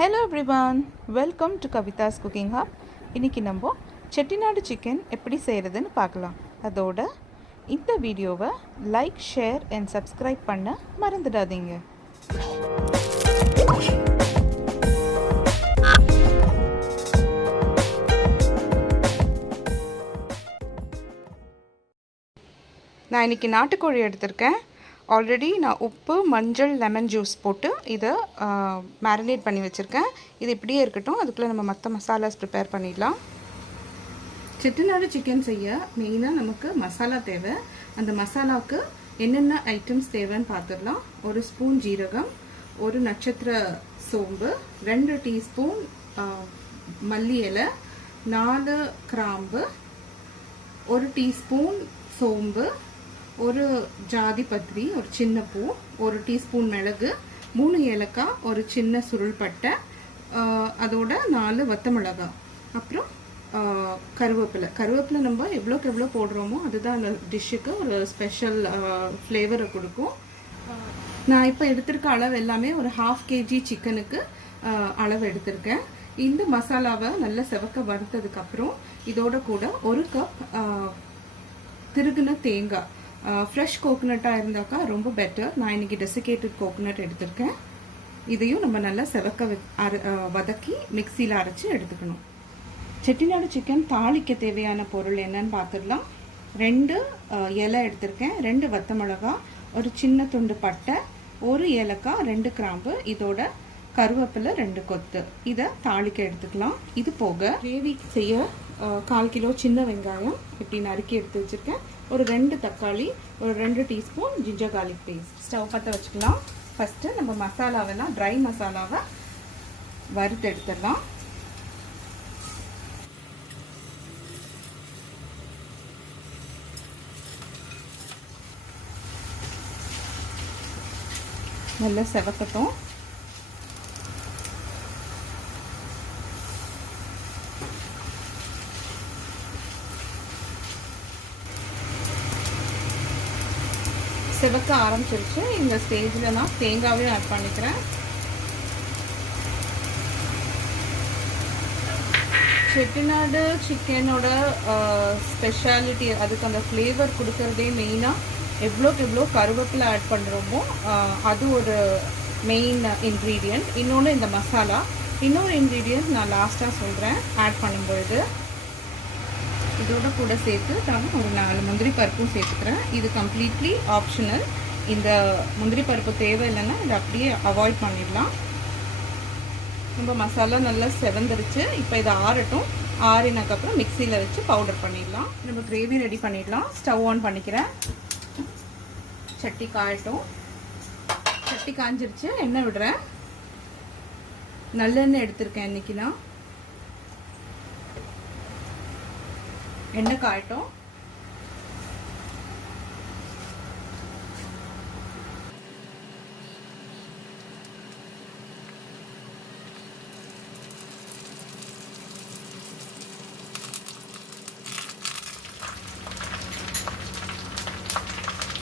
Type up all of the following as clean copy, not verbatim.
Hello everyone, welcome to Kavita's Cooking Hub. இன்னைக்கு நம்ம Chettinad chicken எப்படி செய்கிறதுன்னு பார்க்கலாம். அதோட இந்த வீடியோவை லைக், ஷேர் அண்ட் சப்ஸ்கிரைப் பண்ண மறந்துடாதீங்க. நான் இன்னைக்கு நாட்டுக்கோழி எடுத்திருக்கேன். ஆல்ரெடி நான் உப்பு, மஞ்சள், லெமன் ஜூஸ் போட்டு இதை மேரினேட் பண்ணி வச்சுருக்கேன். இது இப்படியே இருக்கட்டும். அதுக்குள்ளே நம்ம மற்ற மசாலாஸ் ப்ரிப்பேர் பண்ணிடலாம். செட்டிநாடு சிக்கன் செய்ய மெயினாக நமக்கு மசாலா தேவை. அந்த மசாலாவுக்கு என்னென்ன ஐட்டம்ஸ் தேவைன்னு பார்த்துடலாம். 1 ஸ்பூன் ஜீரகம், 1 நட்சத்திர சோம்பு, 2 டீஸ்பூன் மல்லி இலை, 4 கிராம்பு, 1 டீஸ்பூன் சோம்பு, 1 ஜாதி பத்திரி, ஒரு சின்ன பூ, 1 டீஸ்பூன் மிளகு, 3 ஏலக்காய், ஒரு சின்ன சுருள் பட்டை, அதோட 4 வத்த மிளகாய், அப்புறம் கருவேப்பிலை நம்ம எவ்வளோக்கு எவ்வளோ போடுறோமோ அதுதான் அந்த டிஷ்ஷுக்கு ஒரு ஸ்பெஷல் ஃப்ளேவரை கொடுக்கும். நான் இப்போ எடுத்திருக்க அளவு எல்லாமே ஒரு 1/2 kg சிக்கனுக்கு அளவு எடுத்திருக்கேன். இந்த மசாலாவை நல்லா செவக்க வறுத்ததுக்கப்புறம் இதோட கூட 1 கப் திருகுன தேங்காய், ஃப்ரெஷ் கோகோனட்டாக இருந்தாக்கா ரொம்ப பெட்டர். நான் இன்னைக்கு டெசிகேட்டட் கோகோனட் எடுத்திருக்கேன். இதையும் நம்ம நல்லா செவக்க வதக்கி மிக்சியில் அரைச்சி எடுத்துக்கணும். செட்டிநாடு சிக்கன் தாளிக்க தேவையான பொருள் என்னன்னு பார்த்துடலாம். 2 இலை எடுத்திருக்கேன், 2 வத்த மிளகா, ஒரு சின்ன துண்டு பட்டை, 1 ஏலக்காய், 2 கிராம்பு, இதோட கருவேப்பிலை 2 கொத்து. இதை தாளிக்க எடுத்துக்கலாம். இது போக கிரேவி செய்ய 1/4 கிலோ சின்ன வெங்காயம் இப்படி நறுக்கி எடுத்து வச்சுருக்கேன். ஒரு 2 தக்காளி, ஒரு 2 teaspoon ginger garlic paste. Stove பற்ற வச்சுக்கலாம். ஃபஸ்ட்டு நம்ம மசாலாவெல்லாம் ட்ரை மசாலாவை வறுத்து எடுத்துடலாம். நல்லா செவக்கட்டும். செவக்க ஆரம்பிச்சிருச்சு. இந்த ஸ்டேஜில் நான் தேங்காவையும் ஆட் பண்ணிக்கிறேன். செட்டிநாடு சிக்கனோட ஸ்பெஷாலிட்டி, அதுக்கு அந்த ஃப்ளேவர் கொடுக்கறதே மெயினாக எவ்வளோக்கு எவ்வளோ கருவேப்பிலை ஆட் பண்ணுறோமோ அது ஒரு மெயின் இன்க்ரீடியண்ட். இன்னொன்று இந்த மசாலா. இன்னொரு இன்க்ரீடியண்ட் நான் லாஸ்ட்டாக சொல்கிறேன் ஆட் பண்ணும்பொழுது. இதோட கூட சேர்த்து நான் ஒரு 4 முந்திரி பருப்பும் சேர்த்துக்கிறேன். இது கம்ப்ளீட்லி ஆப்ஷனல். இந்த முந்திரி பருப்பு தேவை இல்லைன்னா இதை அப்படியே அவாய்ட் பண்ணிடலாம். நம்ம மசாலா நல்லா செவந்துருச்சு. இப்போ இதை ஆறட்டும். ஆறினதுக்கப்புறம் மிக்சியில் வச்சு பவுடர் பண்ணிடலாம். நம்ம கிரேவி ரெடி பண்ணிடலாம். ஸ்டவ் ஆன் பண்ணிக்கிறேன். சட்டி காயட்டும். சட்டி காஞ்சிருச்சு. எண்ணெய் விடுறேன். நல்லெண்ணெய் எடுத்திருக்கேன் இன்னைக்கு நான். எண்ணெய் காயட்டும்.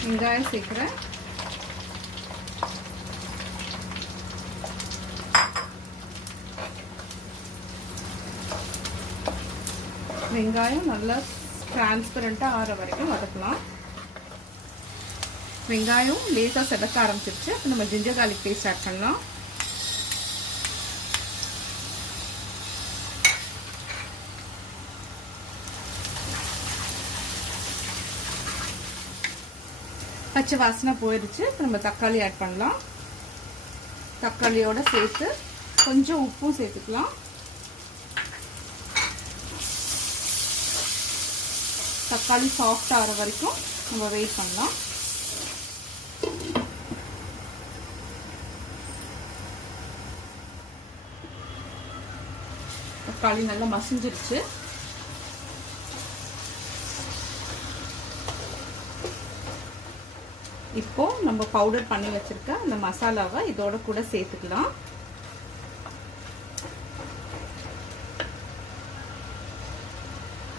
வெங்காயம் சேர்க்கிறேன். வெங்காயம் நல்லா டிரான்ஸ்பரண்ட்டாக ஆற வரைக்கும் வதக்கலாம். வெங்காயம் லேசாக செதக்க ஆரம்பிச்சிருச்சு. இப்போ நம்ம ஜிஞ்சர் கார்லிக் பேஸ்ட் ஆட் பண்ணலாம். பச்சை வாசனை போயிடுச்சு. இப்போ நம்ம தக்காளி ஆட் பண்ணலாம். தக்காளியோட சேர்த்து கொஞ்சம் உப்பும் சேர்த்துக்கலாம். தக்காளி சாஃப்ட் ஆகிற வரைக்கும் நம்ம வெயிட் பண்ணலாம். தக்காளி நல்லா மசிஞ்சிருச்சு. இப்போ நம்ம பவுடர் பண்ணி வச்சிருக்க அந்த மசாலாவை இதோட கூட சேர்த்துக்கலாம்.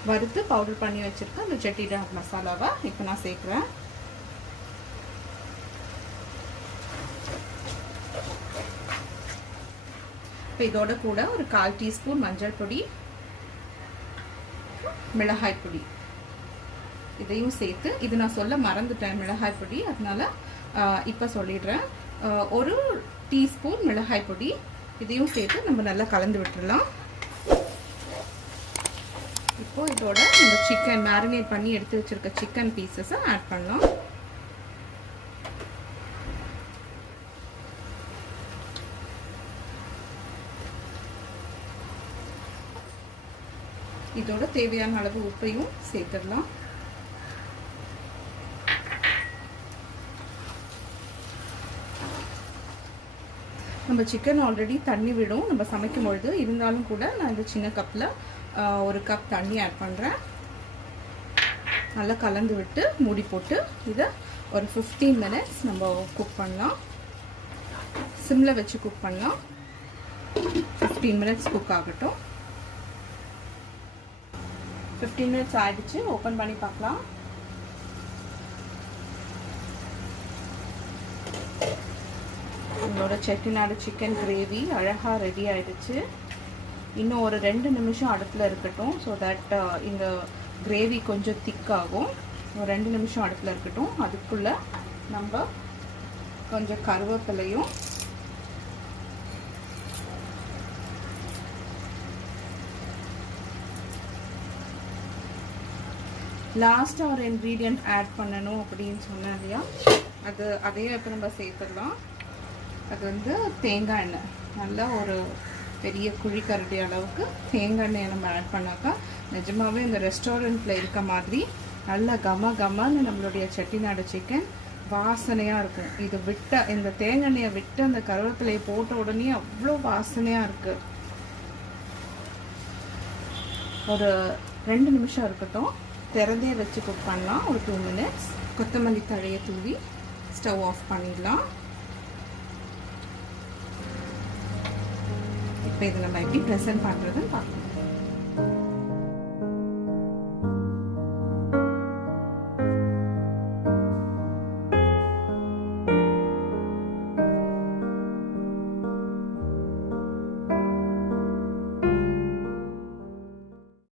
வறுத்து பவுடர் பண்ணி வச்சிருக்க அந்த செட்டிநாடு மசாலாவை இப்போ நான் சேர்க்குறேன். இப்போ இதோட கூட ஒரு 1/4 டீஸ்பூன் மஞ்சள் பொடி, மிளகாய் பொடி இதையும் சேர்த்து, இது நான் சொல்ல மறந்துட்டேன் மிளகாய் பொடி, அதனால இப்போ சொல்லிடுறேன். 1 டீஸ்பூன் மிளகாய் பொடி இதையும் சேர்த்து நம்ம நல்லா கலந்து விட்டுடலாம். இப்போ இதோட நம்ம சிக்கன் மேரினேட் பண்ணி எடுத்து வச்சிருக்க சிக்கன் பீசஸை ஆட் பண்ணலாம். இதோட தேவையான அளவு உப்பையும் சேர்த்துடலாம். நம்ம சிக்கன் ஆல்ரெடி தண்ணி விடும் நம்ம சமைக்கும் பொழுது, இருந்தாலும் கூட நான் இந்த சின்ன கப்பில் 1 கப் தண்ணி ஆட் பண்ணுறேன். நல்லா கலந்து விட்டு மூடி போட்டு இதை ஒரு 15 மினிட்ஸ் நம்ம குக் பண்ணலாம். சிம்மில் வச்சு குக் பண்ணலாம். 15 மினிட்ஸ் குக் ஆகட்டும். 15 மினிட்ஸ் ஆகிடுச்சு. ஓப்பன் பண்ணி பார்க்கலாம். நம்மளோட செட்டிநாடு சிக்கன் கிரேவி அழகாக ரெடி ஆகிடுச்சு. இன்னும் ஒரு 2 நிமிஷம் அடுப்பில் இருக்கட்டும். ஸோ தட் இந்த கிரேவி கொஞ்சம் திக்காகும். ஒரு 2 நிமிஷம் அடுப்பில் இருக்கட்டும். அதுக்குள்ளே நம்ம கொஞ்சம் கருவேப்பிலையும் லாஸ்ட்டாக ஒரு இன்க்ரீடியண்ட் ஆட் பண்ணணும் அப்படின்னு சொன்னேன் இல்லையா, அதையும் இப்போ நம்ம சேர்த்துடலாம். அது வந்து தேங்காய் எண்ணெய். நல்லா ஒரு பெரிய குழிக்கரண்டி அளவுக்கு தேங்காய் எண்ணெயை நம்ம ஆட் பண்ணாக்கா நிஜமாகவே இந்த ரெஸ்டாரண்ட்டில் இருக்க மாதிரி நல்லா கமன்னு நம்மளுடைய செட்டிநாடு சிக்கன் வாசனையாக இருக்கும். இது இந்த தேங்காய் எண்ணெயை விட்டு அந்த கருவேப்பிலையை போட்ட உடனே அவ்வளோ வாசனையாக இருக்குது. ஒரு 2 நிமிஷம் இருக்கட்டும். திறந்தே வச்சு குக் பண்ணலாம். ஒரு 2 மினிட்ஸ். கொத்தமல்லி தழையை தூவி ஸ்டவ் ஆஃப் பண்ணிடலாம். இப்போ இதை நம்ம எப்படி ப்ரெசென்ட் பண்ணுறதுன்னு பார்க்கலாம்.